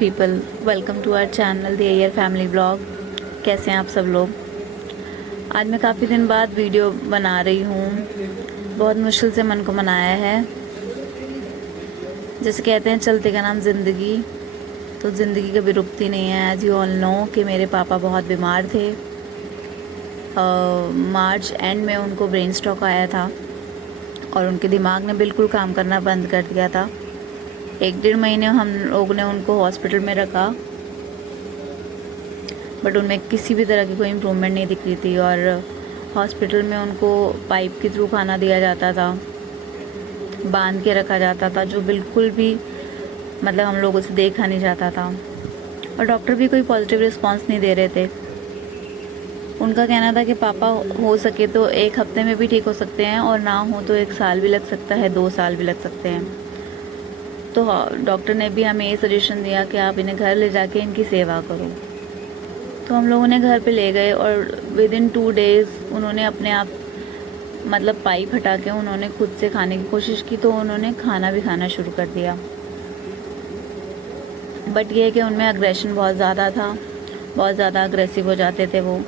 People, welcome to our channel the air family blog. कैसे हैं आप सब लोग। आज मैं काफ़ी दिन बाद वीडियो बना रही हूँ। बहुत मुश्किल से मन को मनाया है। जैसे कहते हैं चलते का नाम ज़िंदगी, तो ज़िंदगी कभी रुकती नहीं है। एज यू ऑल नो कि मेरे पापा बहुत बीमार थे। मार्च एंड में उनको ब्रेन स्ट्रोक आया था और उनके दिमाग ने बिल्कुल काम करना बंद कर दिया था। 1-1.5 महीने हम लोगों ने उनको हॉस्पिटल में रखा, बट उनमें किसी भी तरह की कोई इम्प्रूवमेंट नहीं दिख रही थी। और हॉस्पिटल में उनको पाइप के थ्रू खाना दिया जाता था, बांध के रखा जाता था, जो बिल्कुल भी मतलब हम लोगों से देखा नहीं जाता था। और डॉक्टर भी कोई पॉजिटिव रिस्पांस नहीं दे रहे थे। उनका कहना था कि पापा हो सके तो 1 हफ्ते में भी ठीक हो सकते हैं, और ना हो तो 1 साल भी लग सकता है, 2 साल भी लग सकते हैं। तो डॉक्टर ने भी हमें ये सजेशन दिया कि आप इन्हें घर ले जाके इनकी सेवा करो। तो हम लोगों ने घर पे ले गए और विदिन 2 डेज़ उन्होंने अपने आप मतलब पाइप हटा के उन्होंने खुद से खाने की कोशिश की, तो उन्होंने खाना भी खाना शुरू कर दिया। बट ये है कि उनमें अग्रेशन बहुत ज़्यादा था, बहुत ज़्यादा अग्रेसिव हो जाते थे वो,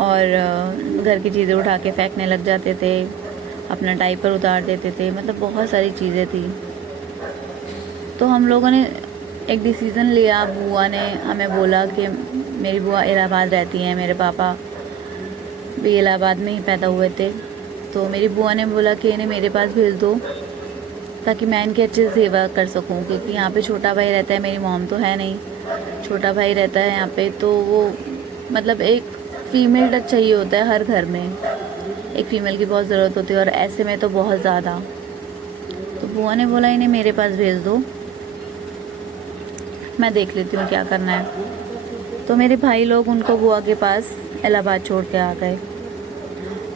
और घर की चीज़ें उठा के फेंकने लग जाते थे, अपना डायपर उतार देते थे, मतलब बहुत सारी चीज़ें थी। तो हम लोगों ने एक डिसीज़न लिया। बुआ ने हमें बोला कि मेरी बुआ इलाहाबाद रहती हैं, मेरे पापा भी इलाहाबाद में ही पैदा हुए थे। तो मेरी बुआ ने बोला कि इन्हें मेरे पास भेज दो ताकि मैं इनकी अच्छे से सेवा कर सकूं, क्योंकि यहाँ पे छोटा भाई रहता है, मेरी मॉम तो है नहीं, छोटा भाई रहता है यहाँ पे। तो वो मतलब एक फ़ीमेल टच चाहिए होता है हर घर में, एक फ़ीमेल की बहुत ज़रूरत होती है, और ऐसे में तो बहुत ज़्यादा। तो बुआ ने बोला इन्हें मेरे पास भेज दो, मैं देख लेती हूँ क्या करना है। तो मेरे भाई लोग उनको बुआ के पास इलाहाबाद छोड़ के आ गए,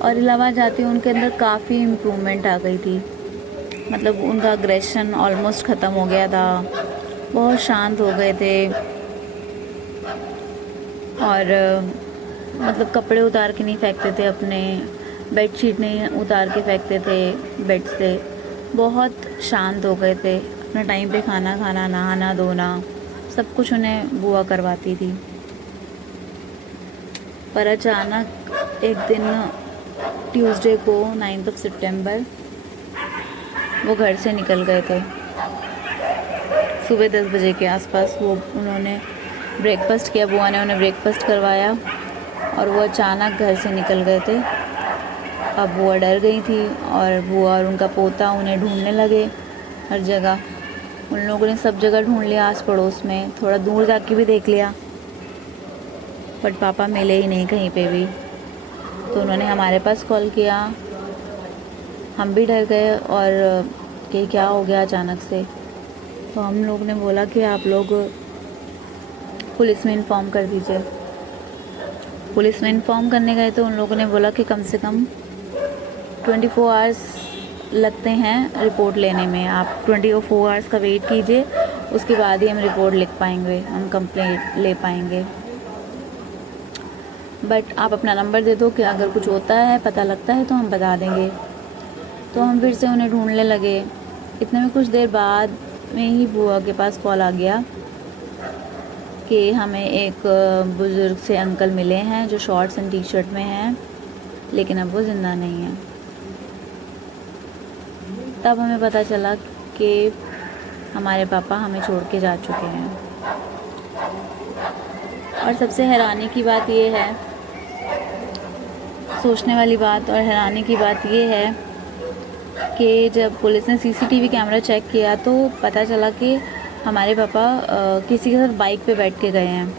और इलाहाबाद जाती उनके अंदर काफ़ी इम्प्रूवमेंट आ गई थी। मतलब उनका अग्रेशन ऑलमोस्ट ख़त्म हो गया था, बहुत शांत हो गए थे, और मतलब कपड़े उतार के नहीं फेंकते थे अपने, बेडशीट नहीं उतार के फेंकते थे बेड से, बहुत शांत हो गए थे। अपना टाइम पे खाना खाना, नहाना धोना सब कुछ उन्हें बुआ करवाती थी। पर अचानक एक दिन ट्यूसडे को 9 सितंबर वो घर से निकल गए थे। सुबह 10 बजे के आसपास वो उन्होंने ब्रेकफास्ट किया, बुआ ने उन्हें ब्रेकफास्ट करवाया, और वो अचानक घर से निकल गए थे। अब बुआ डर गई थी, और बुआ और उनका पोता उन्हें ढूंढने लगे हर जगह। उन लोगों ने सब जगह ढूंढ लिया, आस पड़ोस में, थोड़ा दूर जाके भी देख लिया, बट पापा मिले ही नहीं कहीं पे भी। तो उन्होंने हमारे पास कॉल किया। हम भी डर गए और कि क्या हो गया अचानक से। तो हम लोग ने बोला कि आप लोग पुलिस में इन्फॉर्म कर दीजिए। पुलिस में इन्फॉर्म करने गए तो उन लोगों ने बोला कि कम से कम 24 आवर्स लगते हैं रिपोर्ट लेने में, आप 24 आवर्स का वेट कीजिए, उसके बाद ही हम रिपोर्ट लिख पाएंगे, हम कंप्लेंट ले पाएंगे। बट आप अपना नंबर दे दो कि अगर कुछ होता है, पता लगता है तो हम बता देंगे। तो हम फिर से उन्हें ढूंढने लगे। इतने में कुछ देर बाद में ही बुआ के पास कॉल आ गया कि हमें एक बुज़ुर्ग से अंकल मिले हैं जो शॉर्ट्स एंड टी शर्ट में हैं, लेकिन अब वो ज़िंदा नहीं है। तब हमें पता चला कि हमारे पापा हमें छोड़ के जा चुके हैं। और सबसे हैरानी की बात ये है, सोचने वाली बात और हैरानी की बात ये है कि जब पुलिस ने सीसीटीवी कैमरा चेक किया तो पता चला कि हमारे पापा किसी के साथ बाइक पे बैठ के गए हैं,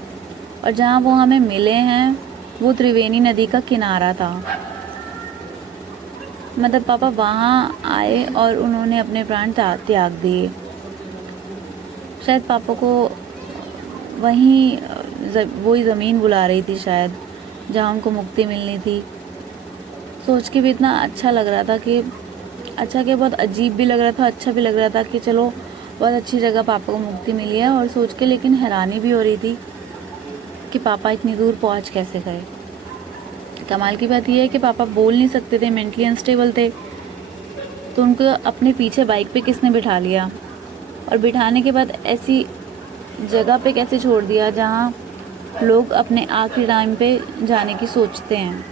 और जहाँ वो हमें मिले हैं वो त्रिवेणी नदी का किनारा था। मतलब पापा वहाँ आए और उन्होंने अपने प्राण त्याग दिए। शायद पापा को वहीं वही ज़मीन बुला रही थी शायद, जहाँ उनको मुक्ति मिलनी थी। सोच के भी इतना अच्छा लग रहा था कि अच्छा क्या, बहुत अजीब भी लग रहा था, अच्छा भी लग रहा था कि चलो बहुत अच्छी जगह पापा को मुक्ति मिली है। और सोच के लेकिन हैरानी भी हो रही थी कि पापा इतनी दूर पहुँच कैसे गए। कमाल की बात यह है कि पापा बोल नहीं सकते थे, मेंटली अनस्टेबल थे, तो उनको अपने पीछे बाइक पे किसने बिठा लिया और बिठाने के बाद ऐसी जगह पे कैसे छोड़ दिया जहाँ लोग अपने आखिरी टाइम पे जाने की सोचते हैं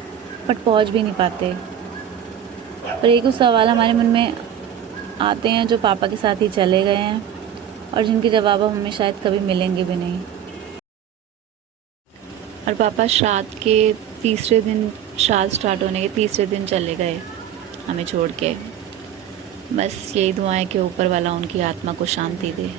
बट पहुँच भी नहीं पाते। पर एक कुछ सवाल हमारे मन में आते हैं जो पापा के साथ ही चले गए हैं और जिनके जवाब अब हमें शायद कभी मिलेंगे भी नहीं। और पापा श्राद्ध के तीसरे दिन, श्राद्ध स्टार्ट होने के तीसरे दिन चले गए हमें छोड़ के। बस यही दुआ है कि ऊपर वाला उनकी आत्मा को शांति दे।